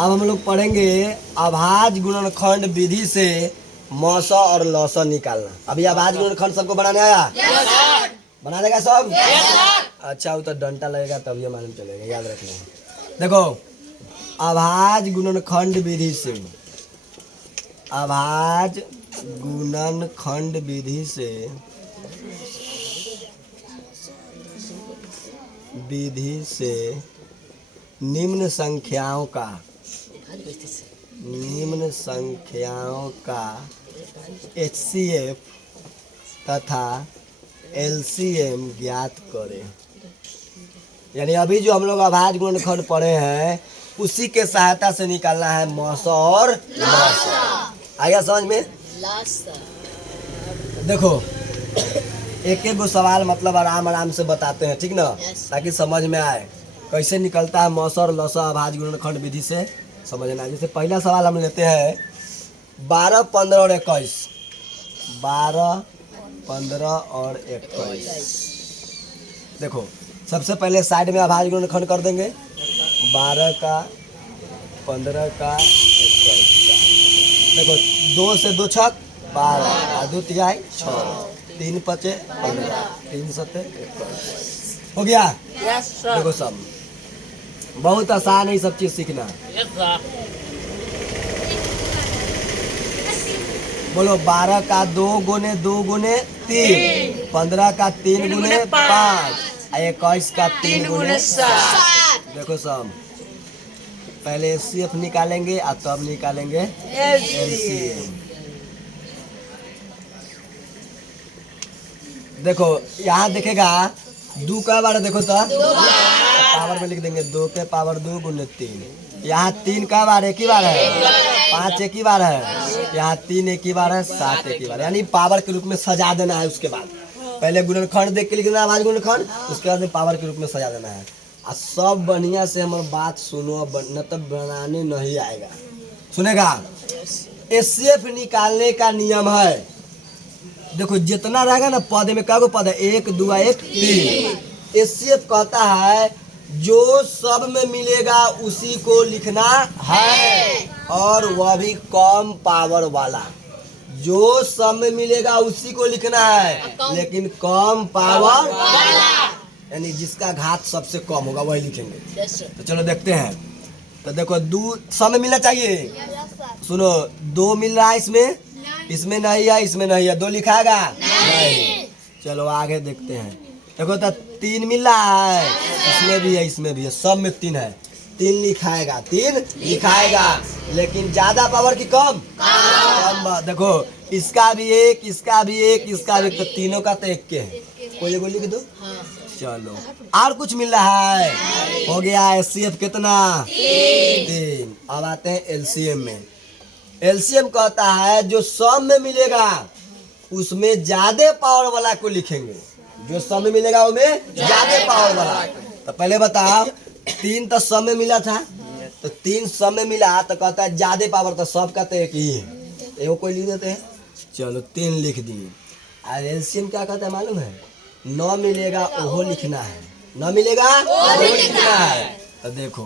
अब हम लोग पढ़ेंगे अभाज गुणनखंड विधि से मौसा और लौसा निकालना। अभी अभाज गुणनखंड सबको बनाने आया? बना देगा सब? अच्छा, वो तो डंटा लगेगा तभी मालूम चलेगा, याद रखना। देखो, अभाज गुणनखंड विधि से, अभाज गुणनखंड विधि से निम्न संख्याओं का HCF तथा LCM ज्ञात करें। यानी अभी जो हम लोग अभाज गुणनखंड पढ़े हैं उसी के सहायता से निकालना है मौसा और लौसा। आया समझ में? देखो, एक एक गो सवाल मतलब आराम से बताते हैं, ठीक ना, ताकि समझ में आए कैसे निकलता है मौसा और लौसा अभाज गुणनखंड विधि से समझना। जैसे पहला सवाल हम लेते हैं 12, 15 और 21। 12, 15 और 21। देखो, सबसे पहले साइड में अभाज गुणनखंड कर देंगे। 12 का, 15 का, 21 का। देखो, 2 से 2 छक 12, 2 तिहाई 6, 3 पचे 15, 3 सत्ते 21। हो गया? देखो, सब बहुत आसान है, सब चीज सीखना। बोलो, 12 का 2 गुने 2 गुने 3, 15 का 3 गुने 5, 21 का 3 गुने 7। देखो सब, पहले HCF निकालेंगे और तब निकालेंगे LCM। देखो, यहाँ देखेगा 2 का बार, देखो तो पावर में लिख देंगे 2 के पावर 2 गुने 3। यहाँ 3 का बार एक ही बार है, 5 एक ही बार है, यहाँ 3 एक ही बार है, 7 एक ही बार, यानी पावर के रूप में सजा देना है। उसके बाद पहले गुणनखंड देख के लिखना है अभाज गुणनखंड, उसके बाद पावर के रूप में सजा देना है। और सब बढ़िया से हमारी बात सुनो, न तो बनाने नहीं आएगा। सुनेगा? HCF निकालने का नियम है, देखो जितना रहेगा ना पद में, क्या पद है? 1, 2, 1, 3। HCF कहता है जो सब में मिलेगा उसी को लिखना है, और वह भी कम पावर वाला। जो सब में मिलेगा उसी को लिखना है, लेकिन कम पावर वाला, यानी जिसका घात सबसे कम होगा वही लिखेंगे। तो चलो देखते हैं। तो देखो, 2 सब में मिलना चाहिए। सुनो, 2 मिल रहा है इसमें, इसमें नहीं है, इसमें नहीं है, 2 लिखाएगा नहीं। चलो आगे देखते हैं। देखो, तो 3 मिल रहा है, इसमें भी है, इसमें भी है, सब में 3 है, 3 लिखाएगा, 3 लिखाएगा, लेकिन ज्यादा पावर की कम। देखो, इसका भी 1, इसका भी 1, इसका भी, तो तीनों का तो 1 के है, कोई एगो लिख दो। चलो, और कुछ मिल रहा है? हो गया HCF कितना? 3। अब आते हैं LCM में। LCM कहता है जो सब में मिलेगा उसमें ज्यादा पावर वाला को लिखेंगे। जो सब में मिलेगा उसमें ज्यादा पावर वाला। तो पहले बताओ, 3 तो सब में मिला था, तो 3 सब में मिला तो कहता है ज्यादा पावर, तो सब का तो 1 ही है, एगो कोई लिख देते हैं। चलो 3 लिख दिए। और LCM क्या कहता है मालूम है? 9 मिलेगा ओहो लिखना है, 9 मिलेगा ओहो लिखना है। तो देखो,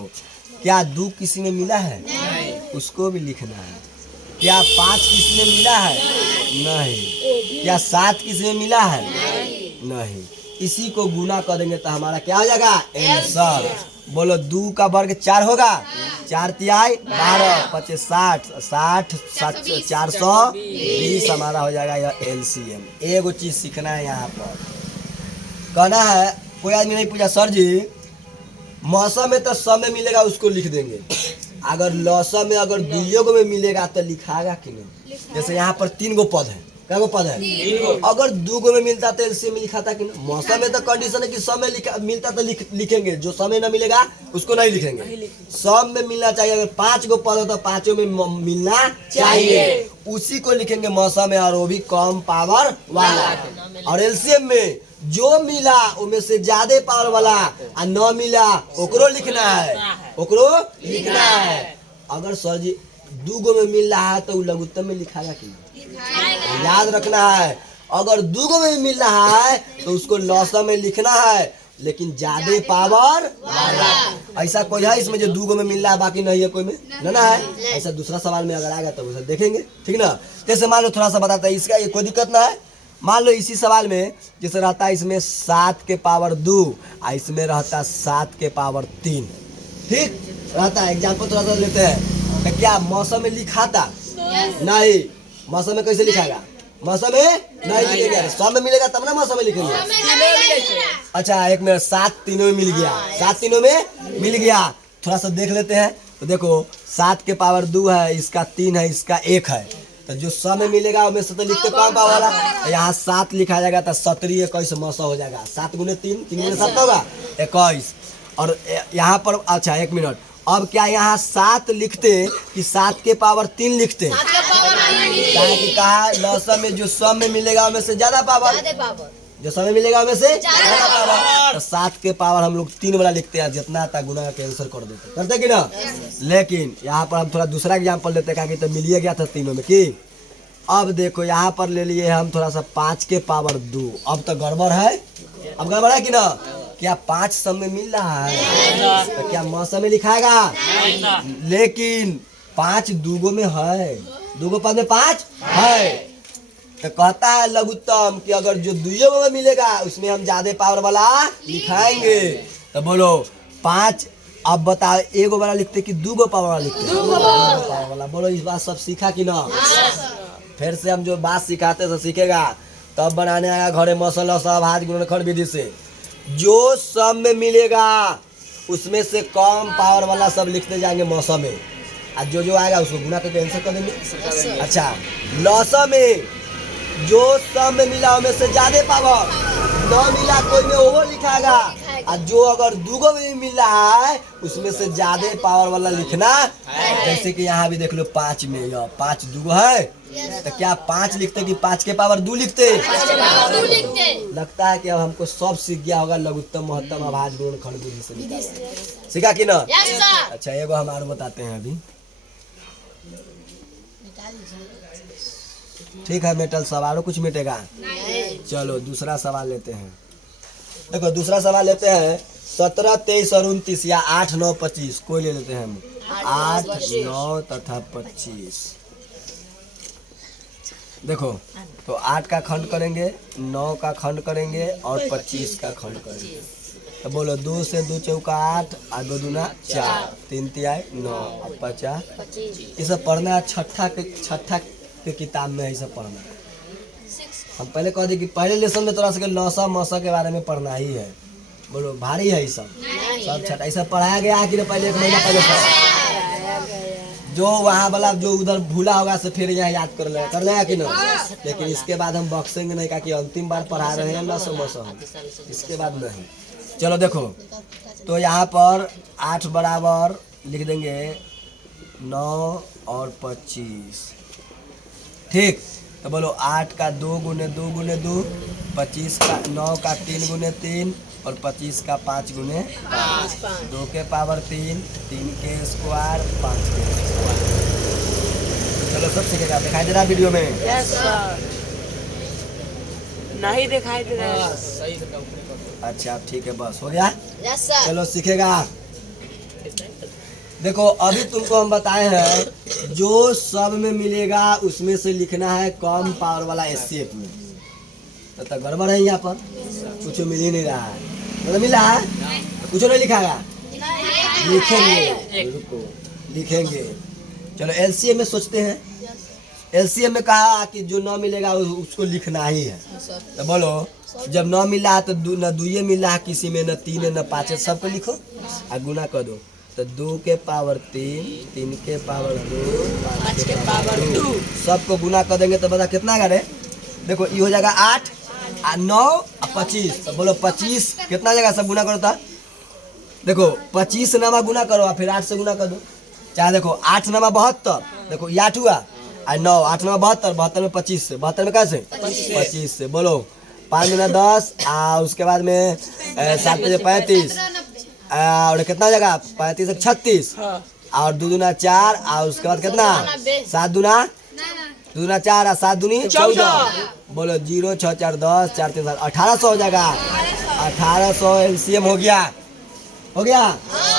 क्या 2 किसी में मिला है? उसको भी लिखना है। क्या 5 किसी में मिला है? नहीं। क्या 7 किसी में मिला है? नहीं। इसी को गुना कर देंगे तो हमारा क्या हो जाएगा? आंसर। बोलो, 2 का वर्ग 4 होगा, 4 तिहाई 12, 25 60, 60 420 हमारा हो जाएगा यह LCM। एगो चीज सीखना है यहाँ पर। कहना है, कोई आदमी नहीं पूछा सर जी मौसम में तो सब में मिलेगा उसको लिख देंगे, अगर लौसा में अगर 2 में मिलेगा तो लिखाएगा कि नहीं? जैसे यहाँ पर 3 गो पद है, क्या गो पद है? अगर 2 में मिलता तो LCM में लिखा था कि नहीं? मौसम में तो कंडीशन है कि सब में मिलता तो लिखेंगे, जो सब में न मिलेगा उसको नहीं लिखेंगे। सब में मिलना चाहिए। अगर 5 गो पद हो तो 5 में मिलना चाहिए, उसी को लिखेंगे मौसम में, और वो भी कम पावर वाला। और LCM में जो मिला उनमें से ज्यादा पावर वाला, और न मिला ओकरो लिखना है, ओकरो लिखना है। अगर सर जी 2 में मिल रहा है तो लघुत्तम में लिखाएगा कि नहीं? याद रखना है। अगर 2 में मिल रहा है तो उसको लौसा में लिखना है, लेकिन ज्यादा पावर वाला। ऐसा कोई है इसमें जो 2 गो में मिल रहा है बाकी नहीं है कोई में? ना है। ऐसा दूसरा सवाल में अगर आएगा तो उसे देखेंगे, ठीक ना। जैसे मान लो थोड़ा सा बताता है इसका, ये कोई दिक्कत ना है। मान लो इसी सवाल में जैसे रहता है इसमें 7 के पावर 2 और इसमें रहता है 7 के पावर 3, ठीक रहता है। एग्जाम्पल थोड़ा सा लेते हैं। तो क्या मौसम में लिखाता? नहीं। मौसम में कैसे लिखाएगा? मौसम में नहीं लिखेंगे, सब में मिलेगा तब ना मौसम में लिखेंगे। अच्छा एक मिनट, 7 तीनों में मिल गया, 7 तीनों में मिल गया। थोड़ा सा देख लेते हैं। तो देखो 7 के पावर 2 है, इसका 3 है, इसका 1 है। तो जो सब में मिलेगा उसमें से तो लिखते कौन पावर वाला? तो यहाँ 7 लिखा जाएगा तो 17 21 मौसम हो जाएगा। 7 गुने 3, 3 गुने 7 होगा 21। और यहाँ पर अच्छा एक मिनट, अब क्या यहाँ 7 लिखते कि 7 के पावर 3 लिखते? कहा लौसम में जो सब में मिलेगा उसमें से ज्यादा पावर, जो सब में मिलेगा उसमें से ज्यादा पावर। तो 7 के पावर हम लोग 3 वाला लिखते हैं, जितना आता गुना का आंसर कर देते, करते कि ना। लेकिन यहाँ पर हम थोड़ा दूसरा एग्जाम्पल लेते हैं, तो मिलिए गया था तीनों में की। अब देखो यहाँ पर ले लिए हम थोड़ा सा 5 के पावर 2। अब तो गड़बड़ है, अब गड़बड़ है कि ना। क्या 5 सब में मिल रहा है? तो क्या मौसम में लिखाएगा? लेकिन 5 दूगो में है, दूगो पद में 5 है। तो कहता है लघुत्तम कि अगर जो 2 में मिलेगा उसमें हम ज्यादा पावर वाला लिखाएंगे। तो बोलो 5, अब बताओ 1 वाला लिखते कि 2 पावर वाला लिखते? 2 पावर वाला। बोलो इस बात सब सीखा कि ना? फिर से हम जो बात सिखाते तो सीखेगा, तब बनाने आएगा घरे मसाला सब हाथ गुणनखंड विधि से। जो सब में मिलेगा उसमें से कम पावर वाला सब लिखते जाएंगे मौसम में, और जो आएगा उसको गुना करके आंसर कर देंगे। अच्छा लौसम में जो सब में मिला उसमें से ज्यादा पावर, न मिला कोई में वो लिखाएगा। और जो अगर 2 में मिल रहा है उसमें से ज्यादा पावर वाला लिखना। जैसे कि यहाँ भी देख लो 5 में 5 2 है, तो क्या 5 लिखते कि 5 के पावर 2 लिखते? लगता है कि अब हमको सब सीख गया होगा लघुत्तम महत्तम आभाज गुण खंड विधि से। सीखा कि ना? अच्छा एगो हम और बताते हैं अभी, ठीक है। मेटल सवालों कुछ मिटेगा? चलो दूसरा सवाल लेते हैं। देखो दूसरा सवाल लेते हैं 17 23 और 29 या 8 9 25 कोई ले लेते हैं हम। 8 9 तथा 25। देखो तो 8 का खंड करेंगे, 9 का खंड करेंगे और 25 का खंड करेंगे। तो बोलो 2 से 2 चौका 8 और 2 दूना 4, 3 तिहाई 9 और 50। ये सब पढ़ना है छठा के किताब में, ये सब पढ़ना है। हम पहले कह दी कि पहले लेसन में थोड़ा सा लौसा मौसा के बारे में पढ़ना ही है। बोलो भारी है ये सब छठा, ऐसा पढ़ाया गया है कि पहले 1 महीना पहले जो वहाँ वाला जो उधर भूला होगा से फिर यहाँ याद कर लेगा कि ना। लेकिन इसके बाद हम बक्सेंगे नहीं, कि अंतिम बार पढ़ा रहे हैं लौसा मौसा, इसके बाद नहीं। चलो देखो तो यहाँ पर 8 बराबर लिख देंगे 9 और 25, ठीक। तो बोलो 8 का 2 गुने 2 गुने 2, 25 का 9 का 3 गुने 3 और 25 का 5 गुने 5, 2 के पावर 3, 3 के स्क्वायर 5 के स्क्वायर। चलो सब सीखेगा, दिखाई दे रहा वीडियो में? Yes sir. नहीं दिखाई दे रहा है। सही से। अच्छा ठीक है बस हो गया। Yes sir. चलो सीखेगा। देखो अभी तुमको हम बताए हैं जो सब में मिलेगा उसमें से लिखना है कम पावर वाला एस्केप में। तो गड़बड़ है यहाँ पर, कुछ मिल ही नहीं रहा है। मतलब मिल रहा है तो कुछ नहीं लिखागा, लिखेंगे, रुको लिखेंगे। चलो एलसीएम में सोचते हैं। एलसीएम में कहा कि जो 9 मिलेगा उसको लिखना ही है। तो बोलो जब 9 मिला है तो न 2 मिला है किसी में, न 3 न 5 है, सबको लिखो और गुना कर दो। तो 2 के पावर 3, 3 के पावर 2, 5 के पावर 2, सबको गुना कर देंगे तो बता कितना आ रे। देखो ये हो जाएगा 8 और 9 और 25। तो बोलो 25 कितना जगह सब गुना करो था। देखो 25 नमा गुना करो और फिर 8 से गुना कर दो। चाहे देखो 8 नमा 72, देखो ये 8 हुआ और 9, 8 नमा 72, 72 में 25 से, 72 में कैसे 25 से। बोलो 5 गुना 10 और उसके बाद में 7 बजे 35 और कितना जगह 35 से 36 और 2 दूना 4 और उसके बाद कितना 7 दूना 4 और 7 दूनी 14। बोलो 0 6 4 10 4 3 7 1800 हो जाएगा। 1800 एलसीएम हो गया, हो गया।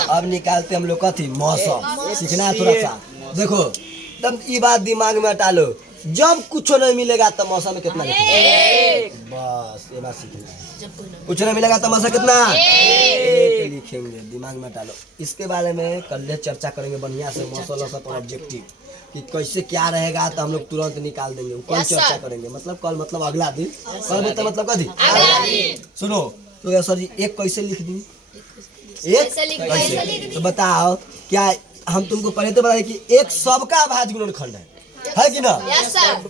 अब निकालते हम लोग कथी, मौसम। सीखना है थोड़ा सा, देखो तब ये बात दिमाग में हटा लो, जब कुछ नहीं मिलेगा तो मौसम में कितना लिखेंगे, बस ये बात सीखना है। कुछ नहीं मिलेगा तो मौसम कितना, एक लिखेंगे, दिमाग में हटा लो। इसके बारे में कल चर्चा करेंगे बढ़िया से, मौसम पर ऑब्जेक्टिव कि कैसे क्या रहेगा तो हम लोग तुरंत निकाल देंगे। कल चर्चा करेंगे, मतलब कल मतलब अगला दिन, कल मतलब कभी सुनो तो सर जी एक कैसे लिख दी, एक कैसे, तो बताओ क्या हम तुमको पहले तो बताए कि एक सबका अभाज्य गुणनखंड है कि ना,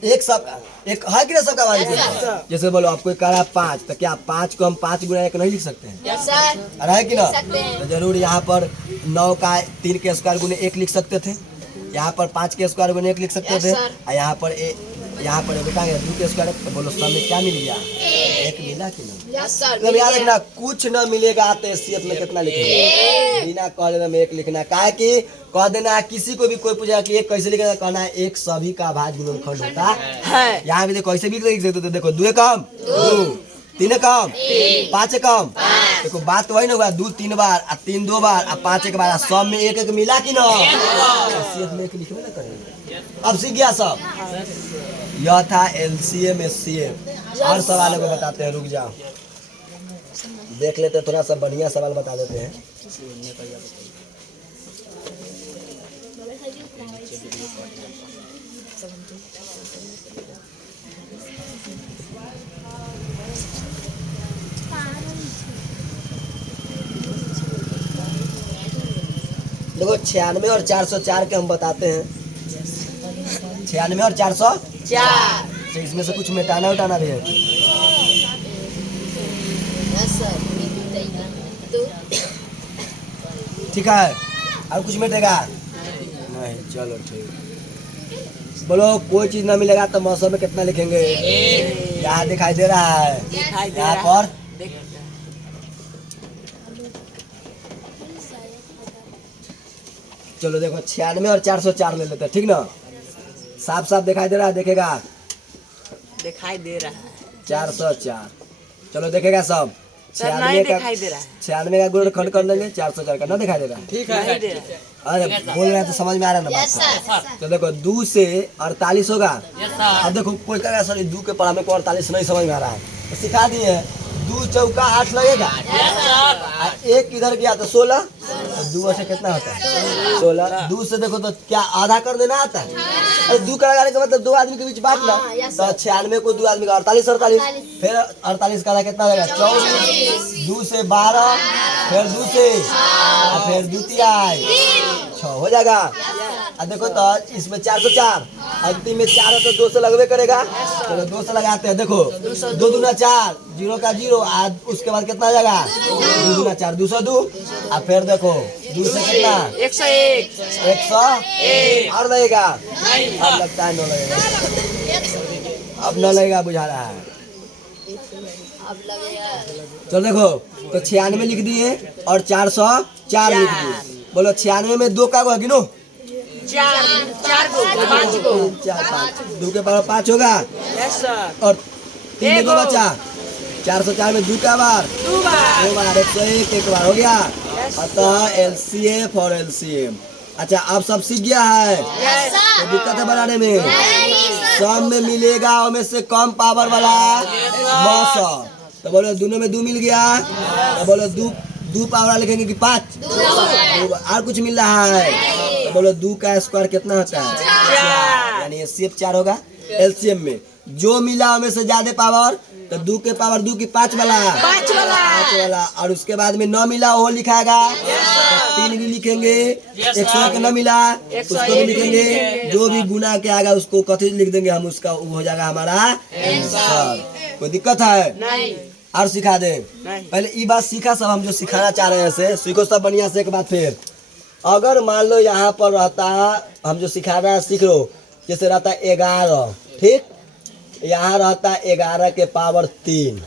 एक सब एक है कि ना सबका अभाज्य गुणनखंड। जैसे बोलो आपको एक करा 5, तो क्या 5 को हम 5 गुना 1 नहीं लिख सकते हैं, अरे है कि ना, तो जरूर यहाँ पर 9 का 3 के स्क्वायर गुने 1 लिख सकते थे, यहाँ पर 5 के स्क्वायर गुने 1 लिख सकते थे, और यहाँ पर बेटा 2 के स्क्वायर, तो बोलो सब में क्या मिल गया, 1 मिला कि नहीं। तो याद रखना कुछ न मिलेगा तो एससीएफ में कितना लिखेंगे, बिना कह देना में 1 लिखना, काहे कि कह देना किसी को भी कोई पूछा कि 1 कैसे लिखना, कहना है 1 सभी का अभाज्य गुणनखंड होता है। यहाँ भी देखो ऐसे भी लिख सकते, देखो 2 कम 2, 3 कम 5 कम, देखो बात वही ना हुआ, 2 3 बार, 3 2 बार, 5 1 बार, सब में 1 1 मिला कि ना, एससीएफ में 1 लिखबे ना करेंगे। अब सीख गया सब, यह था एलसीएम एचसीएफ। और सवालों को बताते हैं, रुक जाओ देख लेते हैं, थोड़ा सा बढ़िया सवाल बता देते हैं। देखो 96 और 404 के हम बताते हैं, 96 और 404, तो इसमें से कुछ मिटाना उठाना भी है, ठीक है, और कुछ मिटेगा नहीं, चलो ठीक। बोलो कोई चीज ना मिलेगा तो मौसम में कितना लिखेंगे, यहाँ दिखाई दे रहा है, यहाँ पर चलो देखो 96 और 404 ले लेते हैं, ठीक ना, साफ साफ दिखाई दे रहा है, देखेगा दिखाई दे रहा है 404, चलो देखेगा सब, 96 का दिखाई दे रहा है, 96 का गुणनखंड कर लेंगे, 404 का ना दिखाई दे रहा है, ठीक है, अरे बोल रहे हैं तो समझ में आ रहा है ना बात। तो देखो 2 से 48 होगा, अब देखो कोई कहेगा सर 2 के पढ़ा में को 48 नहीं समझ में आ रहा है, तो सिखा दिए 2 चौका 8 लगेगा, 1 इधर गया तो 16, तो 2 से कितना होता है 16, 2 से देखो तो क्या आधा कर देना आता है, अरे 2 का लगाने का मतलब 2 आदमी के बीच बांट ना, तो 96 को 2 आदमी का 48 फिर 48 का कितना लगेगा 24, 2 से 12, फिर 2 से फिर 2 6 हो जाएगा। अब देखो तो इसमें 404, अंतिम में 4 है तो 2 से लगवे करेगा, चलो 2 से लगाते हैं, देखो 2 दूना 4, 0 का 0, आज उसके बाद कितना आ जाएगा 2 दूना 4, 202, अब फिर देखो 2 से कितना 101, 101 और लगेगा, अब लगता है 9 लगेगा, अब 9 लगेगा बुझा रहा है, चलो देखो तो 96 लिख दिए और 404 लिख दिए, बोलो 96 में 2 का को गिनो, 4 को 5 को 4 5, 2 के पावर 5 होगा, यस सर, और 3 में 2 बचा, 404 में 2 का बार 2 बार 101 एक बार हो गया, अतः एलसीएफ और एलसीएम। अच्छा अब सब सीख गया है, तो दिक्कत है बनाने में, सब में मिलेगा उनमें से कम पावर वाला मौसम, तो बोलो दोनों में 2 मिल गया, तो बोलो 2 पावर लिखेंगे कि 5, और कुछ मिल रहा है, तो बोलो 2 का स्क्वायर कितना होता है, यानी एचसीएफ 4 होगा। एलसीएम में जो मिला उनमें से ज्यादा पावर, तो 2 के पावर 2 की 5 वाला, और उसके बाद में 9 मिला वो लिखाएगा, तो 3 भी लिखेंगे, 100 का 9 मिला उसको भी लिखेंगे, जो भी गुना के आएगा उसको कथी लिख देंगे हम, उसका वो हो जाएगा हमारा आंसर। कोई दिक्कत है नहीं, और सिखा दे, पहले ये बात सीखा सब, हम जो सिखाना चाह रहे हैं से सीखो सब बढ़िया से। एक बात फिर, अगर मान लो यहाँ पर रहता हम जो सिखा रहे हैं सीख लो, जैसे रहता 11, ठीक, यहाँ रहता 11 के पावर 3,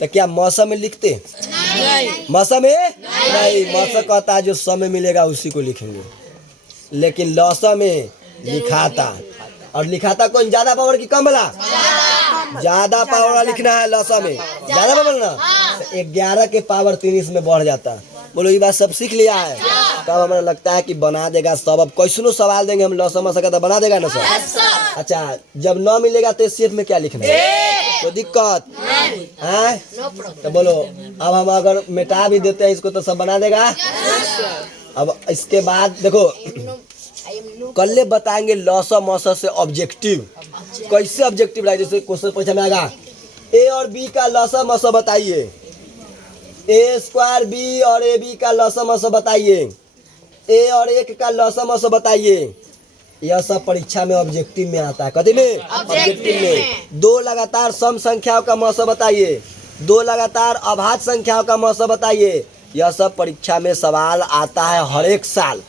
तो क्या मौसम में लिखते, मौसम में नहीं, मौसम कहता है जो समय मिलेगा उसी को लिखेंगे, लेकिन लौसम में लिखाता, और लिखाता कौन ज्यादा पावर की कम वाला, ज्यादा पावर वाला लिखना है लौसम में, ज्यादा पावर ना, 11 के पावर 3 इसमें बढ़ जाता। बोलो ये बात सब सीख लिया है। तब हमें लगता है कि बना देगा सब। अब कैसनो सवाल देंगे हम लौसा मसा का तो बना देगा ना सब। अच्छा जब 9 मिलेगा तो सेफ में क्या लिखना है? कोई दिक्कत है? तो बोलो अब हम अगर मिटा भी देते हैं इसको तो सब बना देगा। अब इसके बाद देखो कल बताएंगे लौसा मौसा से ऑब्जेक्टिव कैसे ऑब्जेक्टिव लाए। जैसे क्वेश्चन पूछा में आएगा ए और बी का लौसा मौसा बताइए, ए स्क्वायर बी और ए बी का लौसा मौसा बताइए, ए और 1 का लौसा मौसा बताइए। यह सब परीक्षा में ऑब्जेक्टिव में आता है। कथी में? ऑब्जेक्टिव में। 2 लगातार सम संख्याओं का मौसा बताइए, 2 लगातार अभाज्य संख्याओं का मौसा बताइए। यह सब परीक्षा में सवाल आता है हर एक साल।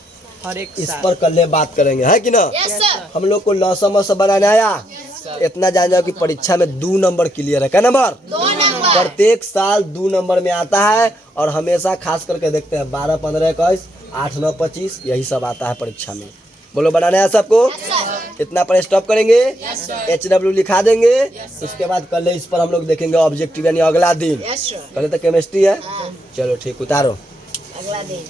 हर एक इस साल। पर कल बात करेंगे, है कि ना? हम लोग को लौसा मौसा बनाने आया। इतना जान जाओ कि परीक्षा में 2 नंबर क्लियर है। क्या नंबर? 2 नंबर। प्रत्येक साल 2 नंबर में आता है और हमेशा खास करके देखते हैं 12, 15, 21, 8, 9, 25 यही सब आता है परीक्षा में। बोलो बनाना है सबको? इतना पर स्टॉप करेंगे। HW लिखा देंगे। उसके बाद कल इस पर हम लोग देखेंगे ऑब्जेक्टिव यानी अगला दिन। कल तो केमिस्ट्री है। चलो ठीक, उतारो। अगला दिन